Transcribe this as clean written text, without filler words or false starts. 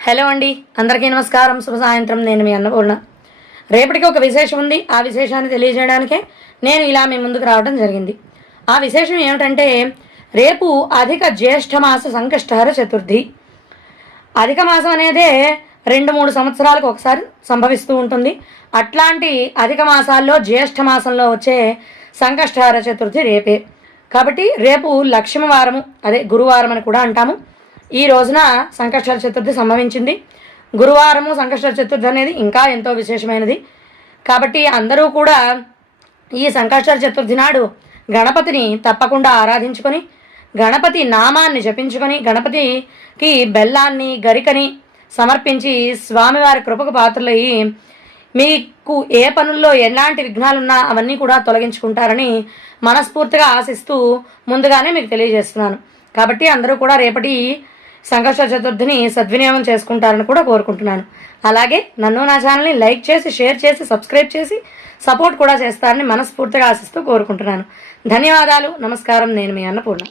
Hello అండి, అందరికీ నమస్కారం. శుభ సాయంత్రం. నేను మీ అన్నపూర్ణ. రేపటికి ఒక విశేషం ఉంది. ఆ విశేషాన్ని తెలియజేయడానికే నేను ఇలా మీ ముందుకు రావడం జరిగింది. ఆ విశేషం ఏమిటంటే, రేపు అధిక జ్యేష్ఠమాస సంకష్టహర చతుర్థి. అధిక మాసం అనేదే 2-3 సంవత్సరాలకు ఒకసారి సంభవిస్తూ ఉంటుంది. అట్లాంటి అధిక మాసాల్లో జ్యేష్ఠ మాసంలో వచ్చే సంకష్టహర చతుర్థి రేపే. కాబట్టి రేపు లక్ష్మీవారము, అదే గురువారం అని కూడా అంటాము. ఈ రోజున సంకష్టహర చతుర్థి సంభవించింది. గురువారము సంకష్టహర చతుర్థి అనేది ఇంకా ఎంతో విశేషమైనది. కాబట్టి అందరూ కూడా ఈ సంకష్టహర చతుర్థి నాడు గణపతిని తప్పకుండా ఆరాధించుకొని, గణపతి నామాన్ని జపించుకొని, గణపతికి బెల్లాన్ని గరికని సమర్పించి స్వామివారి కృపకు పాత్రలయ్యి మీకు ఏ పనుల్లో ఎలాంటి విఘ్నాలున్నా అవన్నీ కూడా తొలగించుకుంటారని మనస్ఫూర్తిగా ఆశిస్తూ ముందుగానే మీకు తెలియజేస్తున్నాను. కాబట్టి అందరూ కూడా రేపటి సంకష్ట చతుర్థిని సద్వినియోగం చేసుకుంటారని కూడా కోరుకుంటున్నాను. అలాగే నన్ను, నా ఛానల్ని లైక్ చేసి, షేర్ చేసి, సబ్స్క్రైబ్ చేసి సపోర్ట్ కూడా చేస్తారని మనస్ఫూర్తిగా ఆశిస్తూ కోరుకుంటున్నాను. ధన్యవాదాలు. నమస్కారం. నేను మీ అన్నపూర్ణ.